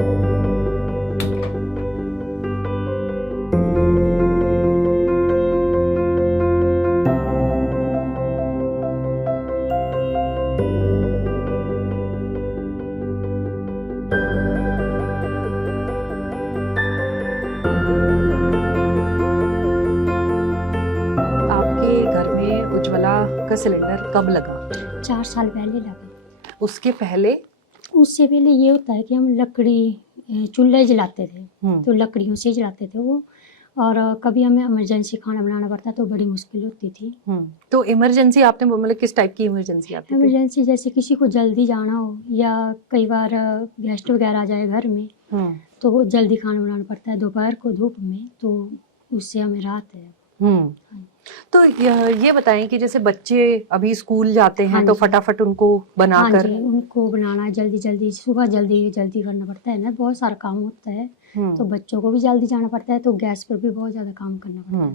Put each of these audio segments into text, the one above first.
आपके घर में उज्ज्वला का सिलेंडर कब लगा? 4 साल पहले लगा। उसके पहले? उससे पहले ये होता है कि हम लकड़ी चूल्हे जलाते थे, तो लकड़ियों से जलाते थे वो। और कभी हमें इमरजेंसी खाना बनाना पड़ता तो बड़ी मुश्किल होती थी। तो इमरजेंसी आपने मतलब किस टाइप की इमरजेंसी आती थी? इमरजेंसी जैसे किसी को जल्दी जाना हो या कई बार गेस्ट वगैरह आ जाए घर में, तो वो जल्दी खाना बनाना पड़ता है दोपहर को धूप में, तो उससे हमें राहत है। तो ये बताएं कि जैसे बच्चे अभी स्कूल जाते हैं, हाँ तो जी। फटाफट उनको बनाकर, हाँ जी, उनको बनाना जल्दी जल्दी, सुबह जल्दी जल्दी करना पड़ता है ना, बहुत सारा काम होता है। तो बच्चों को भी जल्दी जाना पड़ता है, तो गैस पर भी बहुत ज़्यादा काम करना पड़ता है।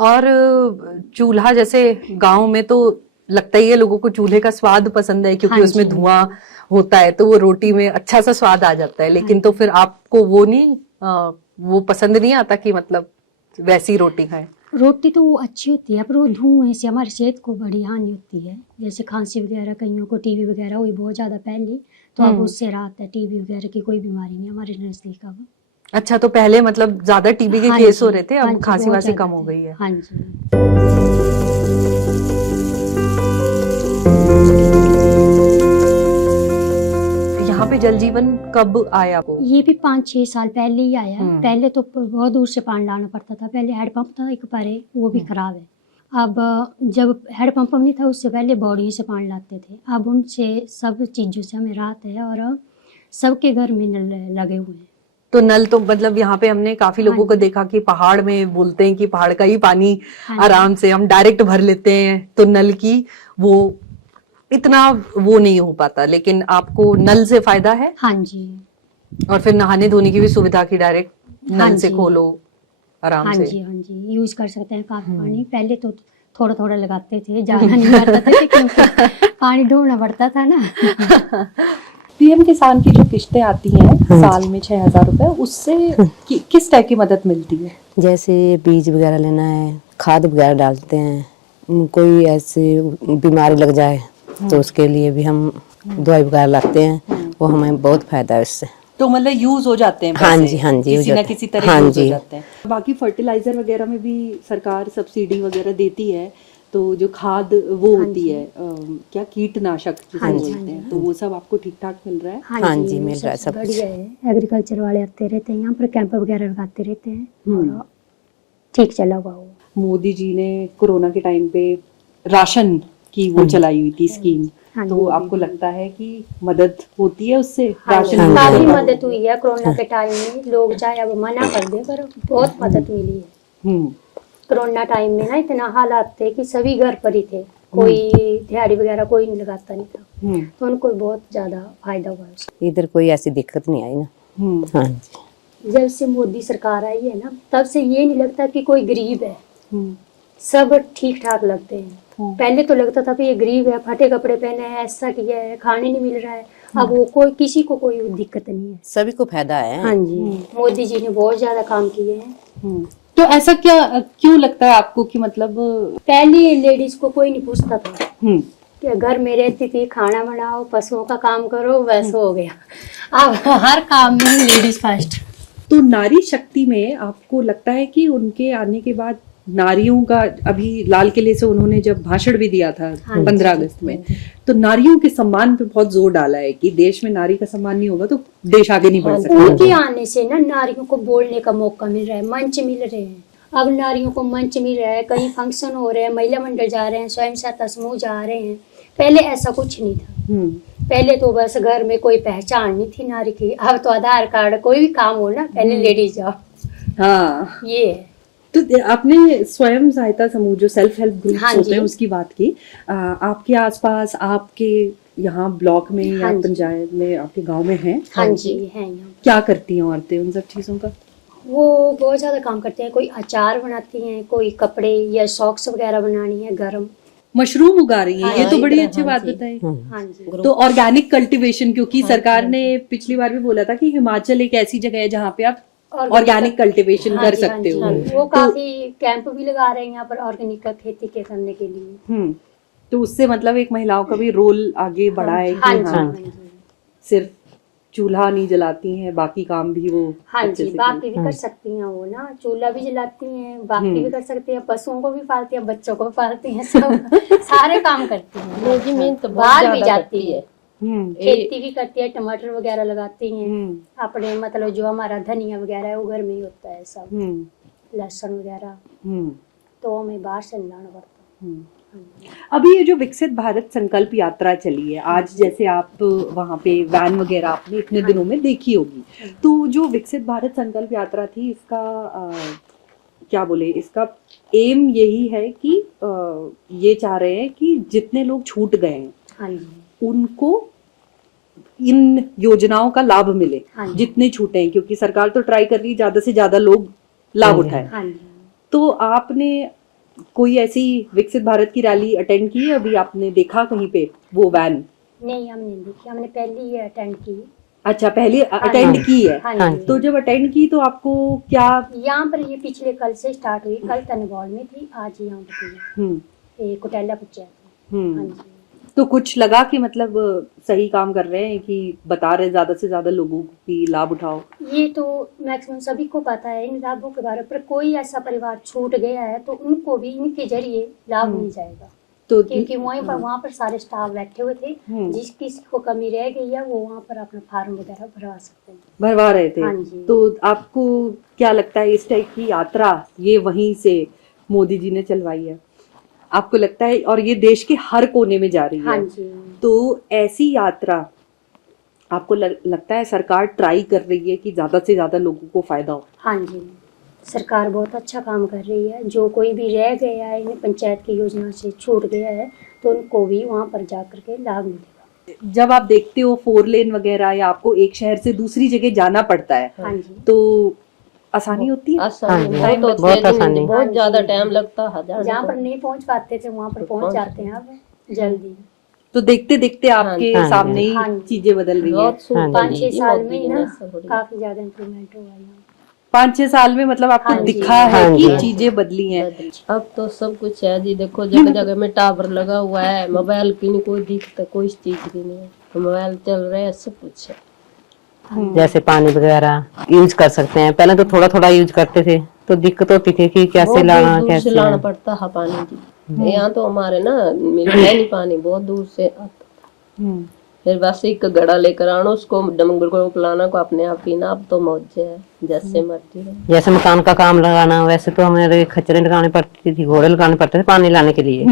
और चूल्हा जैसे गांव में तो लगता ही है लोगों को चूल्हे का स्वाद पसंद है, क्योंकि हाँ उसमें जी। धुआं होता है, तो वो रोटी में अच्छा सा स्वाद आ जाता है। लेकिन तो फिर आपको वो नहीं वो पसंद नहीं आता कि मतलब वैसी रोटी खाएं? रोटी तो अच्छी होती है, पर वो धुएं से हमारी सेहत को बड़ी हानि होती है। जैसे खांसी वगैरह, कईयों को टीबी वगैरह हुई बहुत ज़्यादा पहले, तो अब उससे राहत है। टीबी वगैरह की कोई बीमारी नहीं हमारे नज़दीक अब। अच्छा, तो पहले मतलब ज्यादा टीबी के हाँ केस जी, हो रहे थे, हाँ अब जी, खांसी बहुत वासी ज़्यादा कम हो थे। गई है। हाँ जी। यहाँ पे जल जीवन कब आया आपको? ये भी 5-6 साल पहले ही आया। पहले तो बहुत दूर से पानी लाना पड़ता था। पहले हैंडपंप था एक परे, वो भी खराब है। अब जब हैंडपंप नहीं था, उससे पहले बॉडी से पानी लाते थे। अब उनसे सब चीज़ों से हमें राहत है, और सबके घर में नल लगे हुए हैं। तो नल तो मतलब यहाँ पे हमने काफी लोगों को देखा कि पहाड़ में बोलते हैं कि पहाड़ का ही पानी आराम से हम डायरेक्ट भर लेते हैं, तो नल की वो इतना वो नहीं हो पाता। लेकिन आपको नल से फायदा है? हाँ जी। और फिर नहाने धोने की भी सुविधा की डायरेक्ट नल से खोलो आराम से। हाँ जी, यूज कर सकते हैं काफी पानी। पहले तो थोड़ा थोड़ा लगाते थे, ज्यादा नहीं करते थे, क्योंकि पानी ढूंढना पड़ता था ना। पीएम किसान की जो किश्तें आती हैं साल में 6,000 रुपए, उससे किस टाइप की मदद मिलती है? जैसे बीज वगैरह लेना है, खाद वगैरह डालते हैं, कोई ऐसी बीमारी लग जाए तो उसके लिए भी हम दवाई वगैरह लाते हैं, वो हमें बहुत फायदा है उससे। तो मतलब यूज हो जाते हैं पैसे? हाँ जी, किसी ना किसी तरह हाँ यूज हो जी। जाते हैं। बाकी फर्टिलाइजर वगैरह में भी सरकार सब्सिडी वगैरह देती है, तो जो खाद वो होती है क्या कीटनाशक जिसे बोलते हैं, तो वो सब आपको ठीक ठाक मिल रहा है? हाँ जी, मिल रहा है सब कुछ। बढ़िया है। एग्रीकल्चर वाले आते रहते हैं यहाँ पर, कैंप वगैरह लगाते रहते हैं, और ठीक चला हुआ वो। मोदी जी ने कोरोना के टाइम पे राशन की वो चलाई हुई थी स्कीम, तो आपको लगता है कि मदद होती है उससे? राशन काफी मदद हुई है कोरोना के टाइम में। लोग चाहे अब मना कर दे, पर बहुत मदद मिली है। कोरोना टाइम में ना इतना हालात थे कि सभी घर पर ही थे, कोई दिहाड़ी वगैरह कोई नहीं लगाता नहीं था, तो उनको बहुत ज्यादा फायदा हुआ उससे। इधर कोई ऐसी दिक्कत नहीं आई ना। हाँ जी। जब से मोदी सरकार आई है ना, तब से ये नहीं लगता कि कोई गरीब है, सब ठीक ठाक लगते हैं। पहले तो लगता था कि ये गरीब है, फटे कपड़े पहने हैं, ऐसा किया है, खाने नहीं मिल रहा है। अब वो कोई किसी को कोई दिक्कत नहीं है, सभी को फायदा है। हाँ जी। मोदी जी ने बहुत ज्यादा काम किए हैं। तो ऐसा क्यों लगता है आपको कि मतलब पहले लेडीज को कोई नहीं पूछता था कि घर में रहती थी, खाना बनाओ, पशुओं का काम करो, बस हो गया। अब हर काम में लेडीज फर्स्ट। तो नारी शक्ति में आपको लगता है कि उनके आने के बाद नारियों का, अभी लाल किले से उन्होंने जब भाषण भी दिया था 15 अगस्त में, तो नारियों के सम्मान पे बहुत जोर डाला है कि देश में नारी का सम्मान नहीं होगा तो देश आगे नहीं बढ़ सकता। उनके आने से ना नारियों को बोलने का मौका मिल रहा है, मंच मिल रहे हैं। अब नारियों को मंच मिल रहा है, कहीं फंक्शन हो रहे हैं, महिला मंडल जा रहे हैं, स्वयं सहायता समूह जा रहे हैं। पहले ऐसा कुछ नहीं था। पहले तो बस घर में कोई पहचान नहीं थी नारी की। अब तो आधार कार्ड, कोई भी काम हो ना, पहले लेडीज जाओ। हाँ, ये है। तो आपने स्वयं सहायता समूह जो सेल्फ हेल्प ग्रुप होते हैं उसकी बात की। आपके आसपास, आपके यहाँ ब्लॉक में या पंचायत में, आपके गांव में है? हाँ जी, है यहाँ। क्या करती हैं औरतें उन सब चीजों का? वो बहुत ज्यादा काम करते हैं। कोई अचार बनाती हैं, कोई कपड़े या सॉक्स वगैरह बनानी है गर्म, मशरूम उगा रही है, ये तो बड़ी अच्छी बात जी। बताई। हाँ जी तो ऑर्गेनिक कल्टीवेशन, क्योंकि सरकार ने पिछली बार भी बोला था कि हिमाचल एक ऐसी जगह है जहाँ पे आप ऑर्गेनिक कल्टीवेशन हाँ कर जी, हाँ सकते जी, हो। हाँ जी। वो काफी कैंप भी लगा रहे हैं यहाँ पर ऑर्गेनिक का खेती के करने के लिए। तो उससे मतलब एक महिलाओं का भी रोल आगे बढ़ा है हाँ कि जी हाँ, हाँ जी सिर्फ चूल्हा नहीं जलाती हैं, बाकी काम भी वो हाँ अच्छे जी से बाकी भी कर सकती हैं वो ना, चूल्हा भी जलाती हैं, बाकी भी कर सकती हैं, पशुओं को भी पालती हैं, बच्चों को भी पालती हैं, सब सारे काम करती हैं। मोदी में तो बहुत बाहर भी ज्यादा जाती करती है, है। हम्म, खेती भी करती है, टमाटर वगैरह लगाती हैं हम्म, अपने, मतलब जो हमारा धनिया वगैरह है वो घर में ही होता है सब, हम्म, लहसुन वगैरह, हम्म, तो हमें बाहर से नहीं लाना पड़ता। हम्म। हाँ जी। अभी ये जो विकसित भारत संकल्प यात्रा चली है, आज जैसे आप वहाँ पे वैन वगैरह आपने इतने दिनों में देखी होगी, तो जो विकसित भारत संकल्प यात्रा थी, इसका क्या बोले, इसका एम यही है कि ये चाह रहे हैं कि जितने लोग छूट गए हैं हाँ जी उनको इन योजनाओं का लाभ मिले, हाँ जी। जितने छूटे हैं, क्योंकि सरकार तो ट्राई कर रही है ज्यादा से ज्यादा लोग लाभ उठाएं। हाँ जी तो आपने कोई ऐसी विकसित भारत की रैली अटेंड की है अभी? आपने देखा कहीं पे वो वैन? नहीं हमने नहीं देखी, हमने पहले ही अटेंड की। अच्छा, पहले अटेंड की है। हाँ हाँ जी तो जब अटेंड की तो आपको क्या? यहाँ पर ये पिछले कल से स्टार्ट हुई, कल तनगौल में थी, आज यहाँ पर थी, हम्म, ये कुटेला पंचायत में। हाँ हम्म, जी तो कुछ लगा कि मतलब सही काम कर रहे हैं, कि बता रहे ज्यादा से ज्यादा लोगों की लाभ उठाओ? ये तो मैक्सिमम सभी को पता है इन लाभों के बारे में, पर कोई ऐसा परिवार छूट गया है तो उनको भी इनके जरिए लाभ मिल जाएगा, तो क्योंकि वहाँ पर सारे स्टाफ बैठे हुए थे, जिस किसी को कमी रह गई है वो वहाँ पर अपना फार्म वगैरह भरवा सकते हैं। भरवा रहे थे। हाँ जी। तो आपको क्या लगता है, इस टाइप की यात्रा ये वहीं से मोदी जी ने चलवाई है, आपको लगता है? और ये देश के हर कोने में जा रही हाँ है, जी तो ऐसी यात्रा आपको लगता है सरकार ट्राई कर रही है कि ज्यादा से ज्यादा लोगों को फायदा हो? हाँ जी सरकार बहुत अच्छा काम कर रही है, जो कोई भी रह गया है इन पंचायत की योजना से छूट गया है तो उनको भी वहाँ पर जा करके लाभ मिलेगा। जब आप देखते हो 4 लेन वगैरह, या आपको एक शहर से दूसरी जगह जाना पड़ता है, हाँ जी तो आसानी होती है? आसानी हाँ, बहुत होती बहुत है, लेकिन आसानी। बहुत ज्यादा टाइम लगता है जहाँ जाने पर को। नहीं पहुँच पाते थे वहाँ पर पहुँच जाते हैं अब जल्दी। तो देखते देखते आपके हाँ जी। सामने ही हाँ जी। चीजें बदल रही हैं। बहुत सुविधा हाँ पाँच दी छह थी साल मोदी में जी ना ने, सब बढ़िया। काफी ज्यादा इम्प्रूवमेंट हुआ है। 5-6 साल में मतलब आपको हाँ जी। दिखा है हाँ कि जी। चीजें बदली हैं? अब तो सब कुछ है जी, देखो जगह जगह में टावर लगा हुआ है, मोबाइल की नहीं कोई दिक्कत, कोई चीज की नहीं है, मोबाइल चल रहे हैं, सब कुछ है। जैसे पानी वगैरह यूज कर सकते हैं, पहले तो थोड़ा थोड़ा यूज करते थे तो दिक्कत होती थी कि कैसे बहुत लाना, दूर से कैसे लाना पड़ता है पानी जी, यहाँ तो हमारे ना मिलता है नहीं पानी, बहुत दूर से आता। फिर बस एक घड़ा लेकर आना, उसको डमगर को पिलाना, को अपने आप पीना। अब तो मौजे है, जैसे मर्जी है। जैसे मकान का काम लगाना, वैसे तो हमें खच्चरें लगानी पड़ती थी, घोड़े लगाने पड़ते थे पानी लाने के लिए,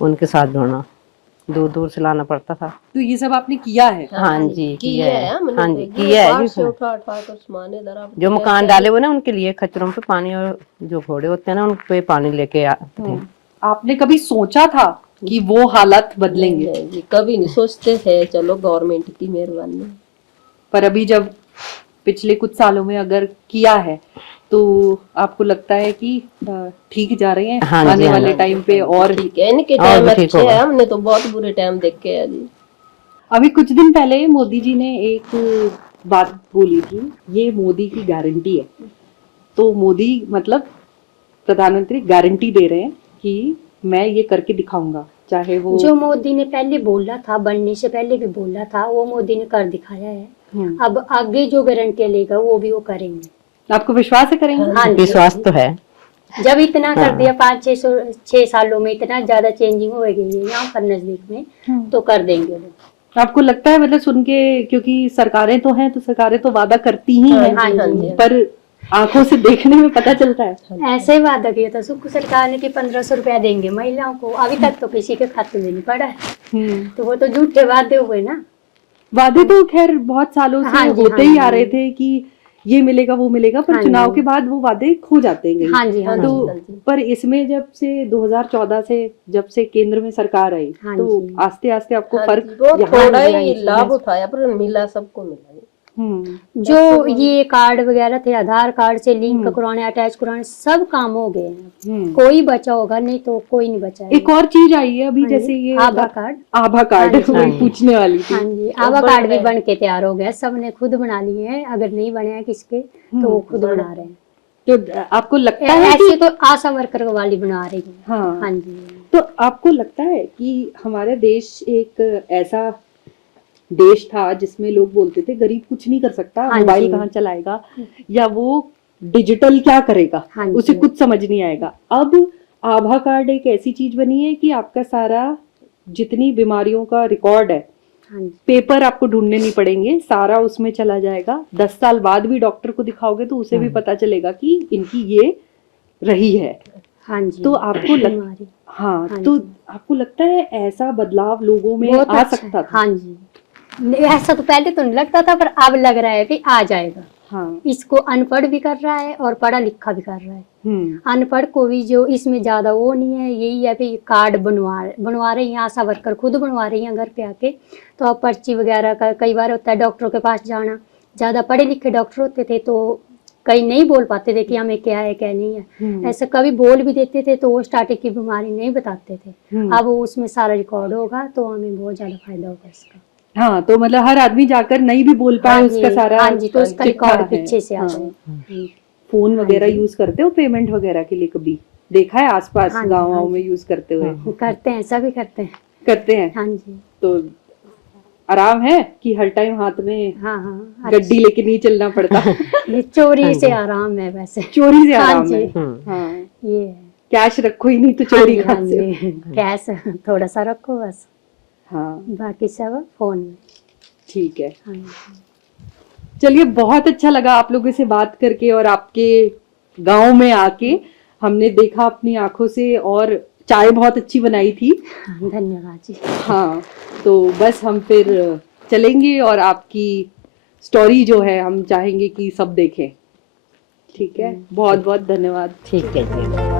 उनके साथ ढोना, दूर दूर से लाना पड़ता था। तो ये सब आपने किया है? हाँ जी किया है, हमने हाँ तो जी जी, किया है बाहर जी। से उठा उठा कर सामान इधर आप जो मकान डाले हुए ना उनके लिए खच्चरों पे पानी, और जो घोड़े होते हैं ना उन पे पानी लेके आते थे। आपने कभी सोचा था कि वो हालात बदलेंगे? नहीं जी, कभी नहीं सोचते थे, चलो गवर्नमेंट की मेहरबानी। पर अभी जब पिछले कुछ सालों में अगर किया है तो आपको लगता है कि ठीक जा रहे हैं? हाँ जी, आने हाँ वाले जी। टाइम पे और? ठीक है, इनके और टाइम भी ठीक अच्छे होगा। है, हमने तो बहुत बुरे टाइम देखे है जी। अभी कुछ दिन पहले मोदी जी ने एक बात बोली थी, ये मोदी की गारंटी है। तो मोदी मतलब प्रधानमंत्री गारंटी दे रहे हैं कि मैं ये करके दिखाऊंगा, चाहे वो जो मोदी ने पहले बोला था, बनने से पहले भी बोला था, वो मोदी ने कर दिखाया है। अब आगे जो गारंटी लेगा वो भी वो करेंगे। आपको विश्वास है करेंगे? हाँ जी विश्वास तो है। जब इतना कर दिया 5-6 सालों में, इतना ज्यादा चेंजिंग हो गई है यहाँ पर नजदीक में, तो कर देंगे लोग। आपको लगता है मतलब सुन के, क्योंकि सरकारें तो हैं तो सरकारें तो वादा करती ही हैं, हाँ जी। पर आंखों से देखने में पता चलता है। ऐसे ही वादा किया था सुख सरकार ने कि 1500 रुपया देंगे महिलाओं को, अभी तक तो किसी के खाते में नहीं पड़ा है। तो वो तो झूठे वादे हुए ना। वादे तो खैर बहुत सालों से हाँ जी, होते हाँ ही जी। आ रहे थे कि ये मिलेगा वो मिलेगा, पर हाँ चुनाव जी। के बाद वो वादे खो जाते हैं कहीं। हाँ जी, हाँ तो हाँ जी। पर इसमें जब से 2014 से जब से केंद्र में सरकार आई, हाँ तो जी। आस्ते आस्ते आपको हाँ फर्क जी, बहुत यहाँ थोड़ा नजर ही आई? लाभ उठाया, पर मिला, सबको मिला। जो ये कार्ड वगैरह थे, आधार कार्ड से लिंक करवाने, अटैच करवाने, सब काम हो गए हैं। कोई बचा होगा नहीं तो कोई नहीं बचा है। एक और चीज आई है अभी, जैसे ये आभा कार्ड। आभा कार्ड वही पूछने वाली थी। हाँ जी, आभा कार्ड भी बन के तैयार हो गया, सबने खुद बना लिए हैं। अगर नहीं बने हैं किसके तो वो खुद बना रहे हैं। तो आपको लगता है ऐसे तो आशा वर्कर वाली बना रही है। हाँ, हाँ जी। तो आपको लगता है कि हमारा देश एक ऐसा देश था जिसमें लोग बोलते थे गरीब कुछ नहीं कर सकता, हाँ मोबाइल जी। कहाँ चलाएगा या वो डिजिटल क्या करेगा, हाँ उसे जी। कुछ समझ नहीं आएगा। अब आभा कार्ड एक ऐसी चीज बनी है कि आपका सारा जितनी बीमारियों का रिकॉर्ड है, हाँ जी। पेपर आपको ढूंढने नहीं पड़ेंगे, सारा उसमें चला जाएगा। 10 साल बाद भी डॉक्टर को दिखाओगे तो उसे भी पता चलेगा कि इनकी ये रही है। हाँ जी। तो आपको बीमारी। हाँ, हाँ तो जी। आपको लगता है ऐसा बदलाव लोगों में बहुत आ अच्छा सकता है। था? हाँ जी, ऐसा तो पहले तो नहीं लगता था, पर अब लग रहा है कि आ जाएगा। हाँ। इसको अनपढ़ भी कर रहा है और पढ़ा लिखा भी कर रहा है। अनपढ़ को भी जो इसमें ज्यादा वो नहीं है, यही है कि कार्ड बनवा रही हैं, आशा वर्कर खुद बनवा रही हैं घर पे आके। तो अब पर्ची वगैरह का कई बार होता है डॉक्टरों के पास जाना, ज्यादा पढ़े लिखे डॉक्टर होते थे तो कई नहीं बोल पाते थे कि हमें क्या है क्या नहीं है। ऐसा कभी बोल भी देते थे तो वो स्टार्टिंग की बीमारी नहीं बताते थे। अब उसमें सारा रिकॉर्ड होगा तो हमें बहुत ज्यादा फायदा होगा इसका। हाँ, तो मतलब हर आदमी जाकर नहीं भी बोल पाए, हाँ उसका जी, सारा हाँ जी, तो उसका चिट्ठा रिकॉर्ड है। पीछे से आ हाँ। जाएगा। फोन वगैरह यूज करते हो पेमेंट वगैरह के लिए? कभी देखा है आसपास हाँ जी, गाँव हाँ में यूज करते हुए? करते हैं, सभी करते हैं। करते हैं। हाँ जी। तो आराम है कि हर टाइम हाथ में हाँ हाँ, गड्डी लेके नहीं चलना पड़ता? ये चोरी से आराम है वैसे। चोरी से हाँ आराम जी। है। हाँ, ये है। कैश रखो ही नहीं तो हाँ चोरी जी, हाँ कहाँ से? जी, कैश थोड़ा सा रखो बस, हाँ, बाकी सब फोन में। ठीक है। हाँ जी। चलिए, बहुत अच्छा लगा आप लोगों से बात करके, और आपके गांव में आके हमने देखा अपनी आंखों से, और चाय बहुत अच्छी बनाई थी। हाँ, धन्यवाद जी। हाँ, तो बस हम फिर चलेंगे और आपकी स्टोरी जो है हम चाहेंगे कि सब देखें। ठीक है, बहुत बहुत धन्यवाद। ठीक है जी।